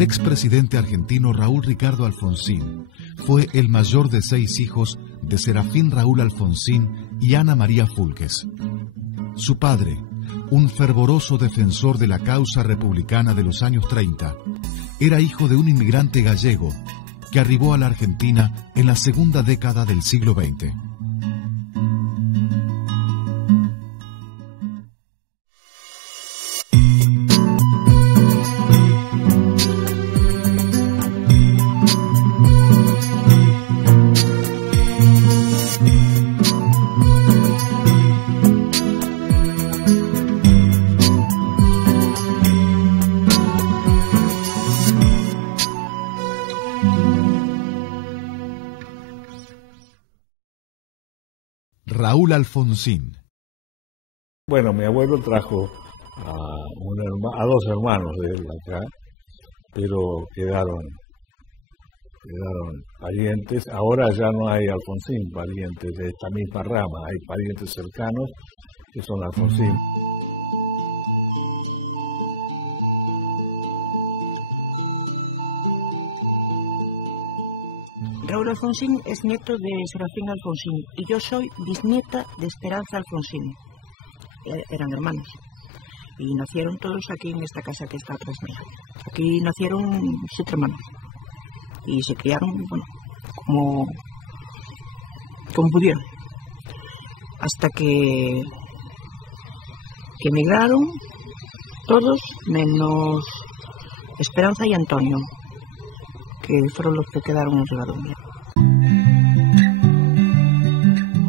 El expresidente argentino Raúl Ricardo Alfonsín fue el mayor de 6 hijos de Serafín Raúl Alfonsín y Ana María Fúlquez. Su padre, un fervoroso defensor de la causa republicana de los años 30, era hijo de un inmigrante gallego que arribó a la Argentina en la segunda década del siglo XX. Raúl Alfonsín. Bueno, mi abuelo trajo a 2 hermanos de él acá, pero quedaron parientes. Ahora ya no hay Alfonsín parientes de esta misma rama, hay parientes cercanos que son Alfonsín. Raúl Alfonsín es nieto de Serafín Alfonsín y yo soy bisnieta de Esperanza Alfonsín. Eran hermanos y nacieron todos aquí en esta casa que está atrás mía. Aquí nacieron 7 hermanos y se criaron, bueno, como pudieron, hasta que emigraron todos menos Esperanza y Antonio, que fueron los que quedaron en Rivadavia.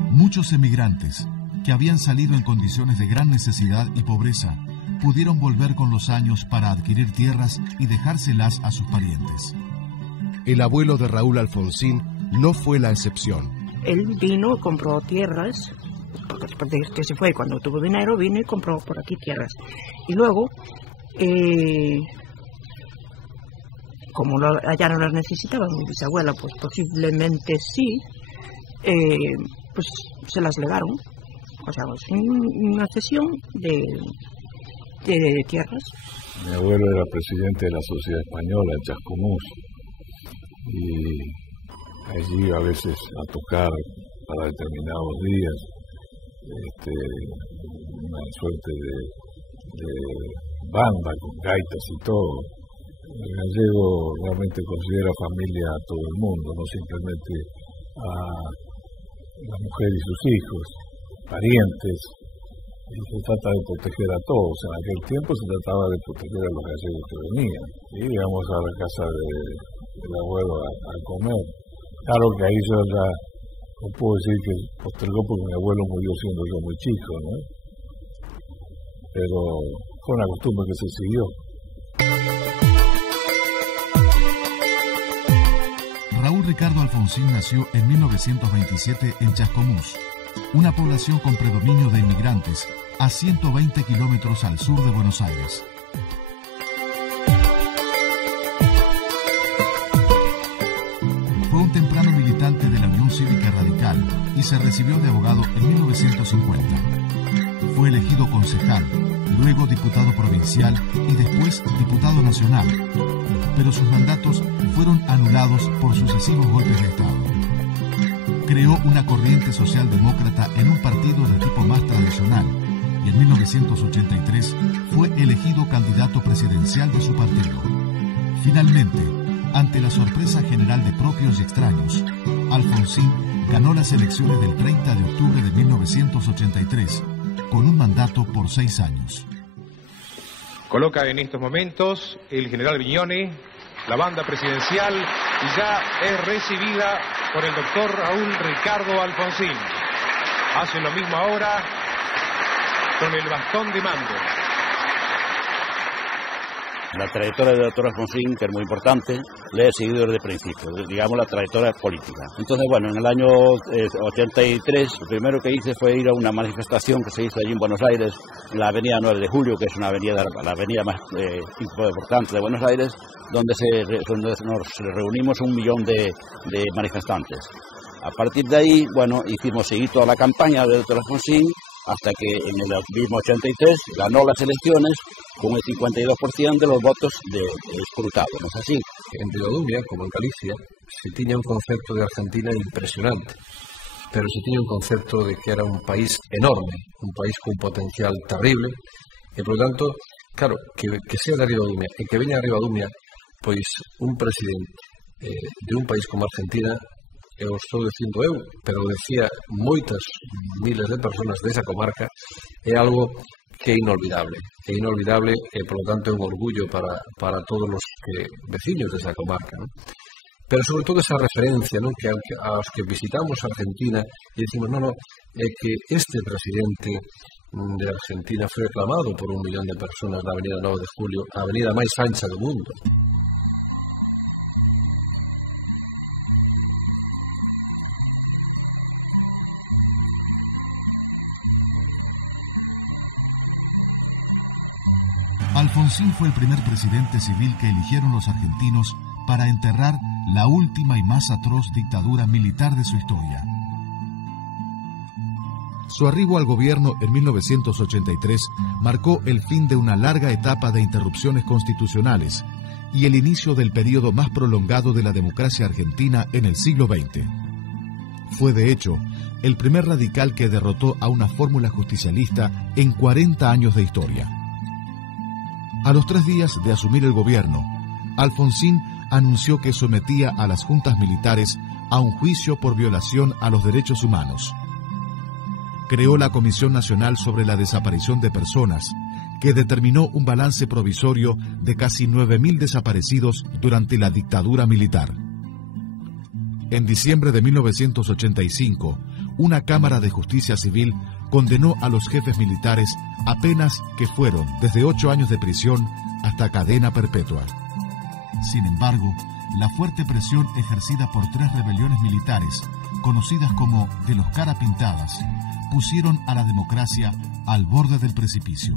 Muchos emigrantes que habían salido en condiciones de gran necesidad y pobreza pudieron volver con los años para adquirir tierras y dejárselas a sus parientes. El abuelo de Raúl Alfonsín no fue la excepción. Él vino, compró tierras, porque después de que se fue, cuando tuvo dinero, vino y compró por aquí tierras. Y luego, como allá no las necesitaban, mi bisabuela, pues posiblemente sí, pues se las legaron. O sea, es una cesión de tierras. Mi abuelo era presidente de la Sociedad Española en Chascomús y allí a veces a tocar para determinados días, una suerte de banda con gaitas y todo. El gallego realmente considera familia a todo el mundo, no simplemente a la mujer y sus hijos, parientes, y se trata de proteger a todos. En aquel tiempo se trataba de proteger a los gallegos que venían. Y íbamos a la casa del abuelo a comer. Claro que ahí yo ya no puedo decir que postergó porque mi abuelo murió siendo yo muy chico, ¿no? Pero fue una costumbre que se siguió. Raúl Ricardo Alfonsín nació en 1927 en Chascomús, una población con predominio de inmigrantes a 120 kilómetros al sur de Buenos Aires. Fue un temprano militante de la Unión Cívica Radical y se recibió de abogado en 1950. Fue elegido concejal, luego diputado provincial y después diputado nacional, pero sus mandatos fueron anulados por sucesivos golpes de Estado. Creó una corriente socialdemócrata en un partido de tipo más tradicional y en 1983 fue elegido candidato presidencial de su partido. Finalmente, ante la sorpresa general de propios y extraños, Alfonsín ganó las elecciones del 30 de octubre de 1983 con un mandato por 6 años. Coloca en estos momentos el general Viñone la banda presidencial y ya es recibida por el doctor Raúl Ricardo Alfonsín. Hace lo mismo ahora con el bastón de mando. La trayectoria del doctor Alfonsín, que es muy importante, le he seguido desde el principio, digamos la trayectoria política. Entonces, bueno, en el año 83, lo primero que hice fue ir a una manifestación que se hizo allí en Buenos Aires, en la avenida 9 de Julio, que es la avenida más importante de Buenos Aires, donde nos reunimos 1 millón de manifestantes. A partir de ahí, bueno, hicimos seguir toda la campaña del doctor Alfonsín hasta que en el mismo 83 ganó las elecciones con el 52% de los votos escrutados, ¿no es así? En Ribadumia, como en Galicia, se tiña un concepto de Argentina impresionante, pero se tiña un concepto de que era un país enorme, un país con potencial terrible, e, por lo tanto, claro, que sea de Ribadumia e que veña a Ribadumia, pois un presidente de un país como Argentina, eu estou dicindo eu, pero decía moitas miles de personas desa comarca, é algo que é inolvidable, e, por lo tanto, é un orgullo para todos os veciños desa comarca, ¿no? Pero sobre todo esa referencia, ¿no?, que aos que visitamos Argentina e decimos, no, é que este presidente de Argentina foi aclamado por 1 millón de personas na Avenida 9 de Julio, a avenida máis ancha do mundo. Alfonsín fue el primer presidente civil que eligieron los argentinos para enterrar la última y más atroz dictadura militar de su historia. Su arribo al gobierno en 1983 marcó el fin de una larga etapa de interrupciones constitucionales y el inicio del periodo más prolongado de la democracia argentina en el siglo XX. Fue, de hecho, el primer radical que derrotó a una fórmula justicialista en 40 años de historia. A los 3 días de asumir el gobierno, Alfonsín anunció que sometía a las juntas militares a un juicio por violación a los derechos humanos. Creó la Comisión Nacional sobre la Desaparición de Personas, que determinó un balance provisorio de casi 9.000 desaparecidos durante la dictadura militar. En diciembre de 1985, una Cámara de Justicia Civil condenó a los jefes militares a penas que fueron desde 8 años de prisión hasta cadena perpetua. Sin embargo, la fuerte presión ejercida por 3 rebeliones militares, conocidas como de los cara pintadas, pusieron a la democracia al borde del precipicio.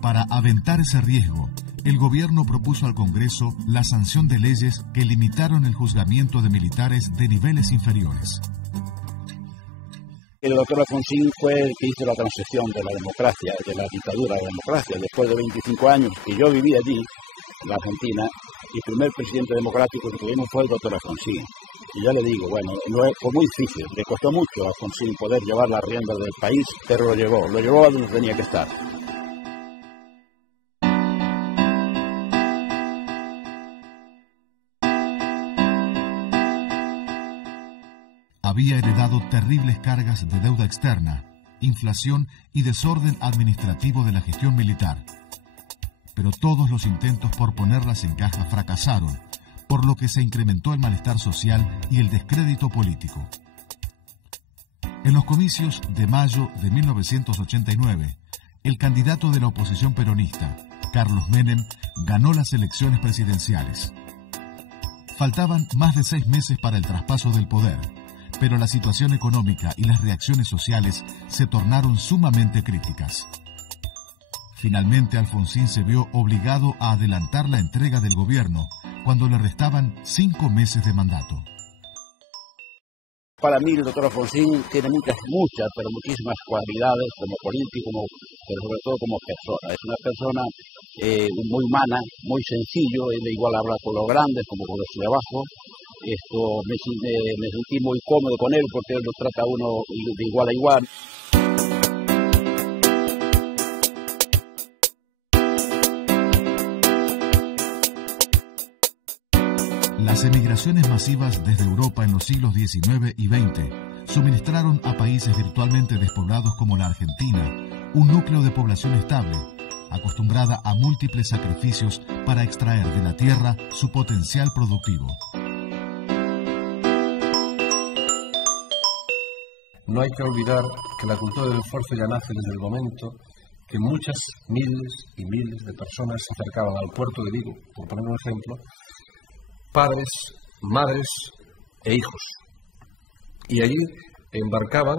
Para aventar ese riesgo, el gobierno propuso al Congreso la sanción de leyes que limitaron el juzgamiento de militares de niveles inferiores. El doctor Alfonsín fue el que hizo la transición de la democracia, de la dictadura a la democracia. Después de 25 años que yo viví allí, en la Argentina, el primer presidente democrático que tuvimos fue el doctor Alfonsín. Y ya le digo, bueno, fue muy difícil, le costó mucho a Alfonsín poder llevar las riendas del país, pero lo llevó a donde tenía que estar. Había heredado terribles cargas de deuda externa, inflación y desorden administrativo de la gestión militar. Pero todos los intentos por ponerlas en caja fracasaron, por lo que se incrementó el malestar social y el descrédito político. En los comicios de mayo de 1989, el candidato de la oposición peronista, Carlos Menem, ganó las elecciones presidenciales. Faltaban más de 6 meses para el traspaso del poder, pero la situación económica y las reacciones sociales se tornaron sumamente críticas. Finalmente, Alfonsín se vio obligado a adelantar la entrega del gobierno cuando le restaban 5 meses de mandato. Para mí el doctor Alfonsín tiene muchísimas cualidades como político, pero sobre todo como persona. Es una persona muy humana, muy sencillo, él igual habla con los grandes como con los de abajo. Me sentí muy cómodo con él porque él lo trata a uno de igual a igual. Las emigraciones masivas desde Europa en los siglos XIX y XX suministraron a países virtualmente despoblados como la Argentina un núcleo de población estable, acostumbrada a múltiples sacrificios para extraer de la tierra su potencial productivo. No hay que olvidar que la cultura del esfuerzo ya nace desde el momento que muchas miles y miles de personas se acercaban al puerto de Vigo, por poner un ejemplo, padres, madres e hijos. Y allí embarcaban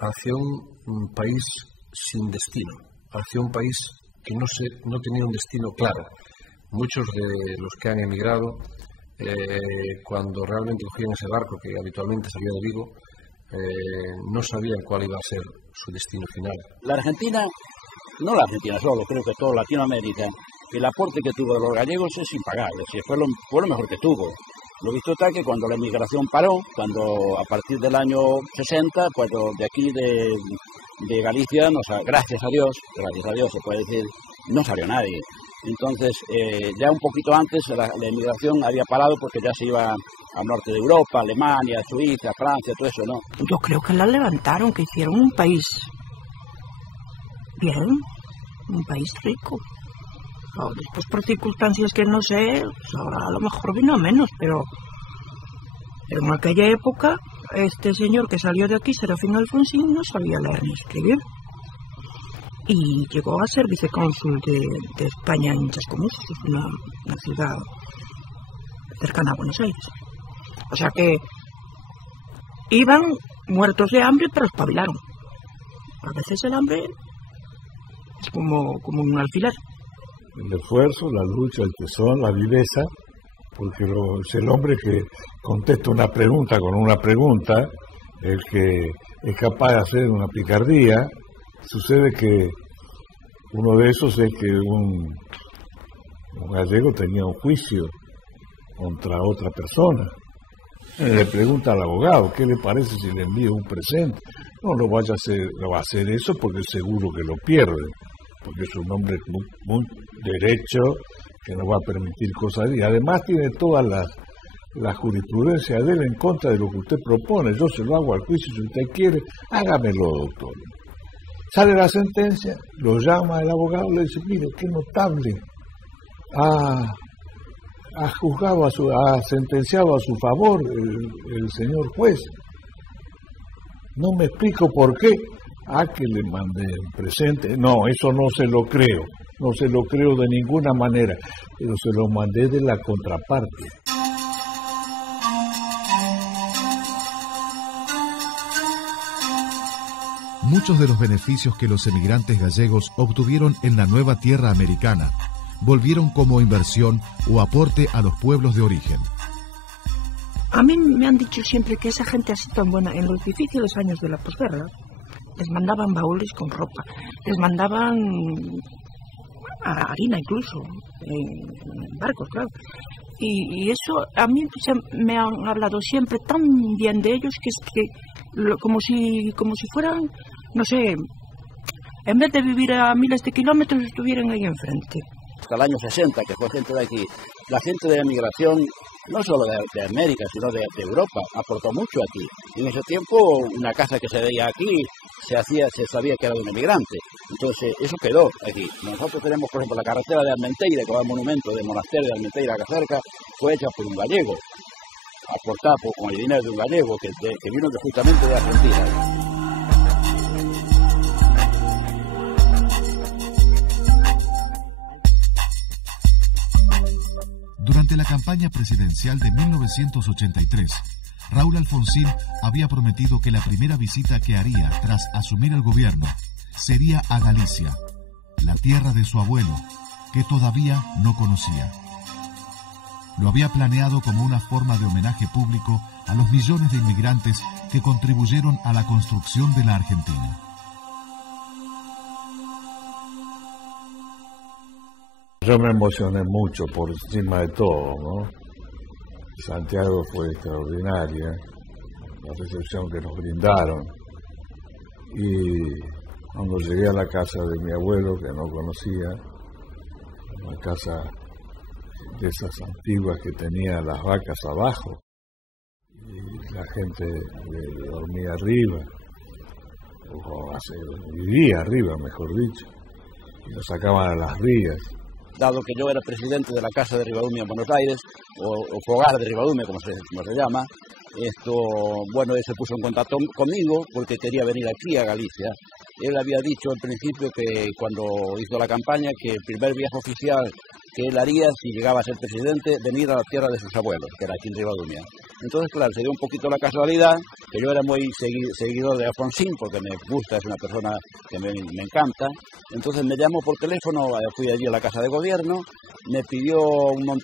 hacia un país sin destino, hacia un país que no tenía un destino claro. Muchos de los que han emigrado, cuando realmente cogían ese barco que habitualmente salía de Vigo, no sabían cuál iba a ser su destino final. La Argentina, no la Argentina solo, creo que toda Latinoamérica, el aporte que tuvo de los gallegos es impagable, fue lo mejor que tuvo. Lo visto está que cuando la emigración paró, cuando a partir del año 60, pues de aquí de Galicia, gracias a Dios se puede decir, no salió nadie. Entonces, ya un poquito antes la emigración había parado porque ya se iba al norte de Europa, Alemania, Suiza, Francia, todo eso, ¿no? Yo creo que la levantaron, que hicieron un país bien, un país rico. Después por circunstancias que no sé, pues ahora a lo mejor vino a menos, pero en aquella época este señor que salió de aquí, Serafín Alfonsín, no sabía leer ni escribir. Y llegó a ser vicecónsul de España en Chascomús, que es una ciudad cercana a Buenos Aires. O sea que iban muertos de hambre, pero espabilaron. A veces el hambre es como un alfiler. El esfuerzo, la lucha, el tesón, la viveza, porque es el hombre que contesta una pregunta con una pregunta, el que es capaz de hacer una picardía. Sucede que uno de esos es que un gallego tenía un juicio contra otra persona. Le pregunta al abogado, ¿qué le parece si le envío un presente? No lo va a hacer eso porque seguro que lo pierde, porque es un hombre muy derecho, que no va a permitir cosas. Y además tiene todas la jurisprudencia de él en contra de lo que usted propone. Yo se lo hago al juicio, si usted quiere, hágamelo, doctor. Sale la sentencia, lo llama el abogado, le dice, mire, qué notable, ha juzgado, ha sentenciado a su favor el señor juez. No me explico por qué. Que le mandé un presente. No, eso no se lo creo. No se lo creo de ninguna manera. Pero se lo mandé de la contraparte. Muchos de los beneficios que los emigrantes gallegos obtuvieron en la nueva tierra americana volvieron como inversión o aporte a los pueblos de origen. A mí me han dicho siempre que esa gente así tan buena, en los difíciles años de la posguerra, les mandaban baúles con ropa, les mandaban harina incluso, en barcos, claro. Y eso, a mí me han hablado siempre tan bien de ellos, que es que como si fueran, no sé, en vez de vivir a miles de kilómetros, estuvieran ahí enfrente. Hasta el año 60, que fue gente de aquí, la gente de emigración, no solo de América, sino de Europa, aportó mucho aquí. En ese tiempo, una casa que se veía aquí, se sabía que era de un emigrante. Entonces, eso quedó aquí. Nosotros tenemos, por ejemplo, la carretera de Armenteira, que va al monumento del monasterio de Armenteira, acá cerca, fue hecha por un gallego, aportada con el dinero de un gallego, que vino justamente de Argentina. Durante la campaña presidencial de 1983, Raúl Alfonsín había prometido que la primera visita que haría tras asumir el gobierno sería a Galicia, la tierra de su abuelo, que todavía no conocía. Lo había planeado como una forma de homenaje público a los millones de inmigrantes que contribuyeron a la construcción de la Argentina. Yo me emocioné mucho por encima de todo, ¿no? Santiago fue extraordinaria, la recepción que nos brindaron. Y cuando llegué a la casa de mi abuelo, que no conocía, una casa de esas antiguas que tenía las vacas abajo, y la gente dormía arriba, vivía arriba, mejor dicho, y lo sacaban a las rías. Dado que yo era presidente de la Casa de Ribadumia en Buenos Aires, o Fogar de Ribadumia, como se llama, él se puso en contacto conmigo porque quería venir aquí a Galicia. Él había dicho al principio que cuando hizo la campaña que el primer viaje oficial que él haría, si llegaba a ser presidente, venir a la tierra de sus abuelos, que era aquí en Ribadumia. Entonces, claro, se dio un poquito la casualidad, que yo era muy seguidor de Alfonsín, porque me gusta, es una persona que me encanta. Entonces me llamó por teléfono, fui allí a la Casa de Gobierno, me pidió un montón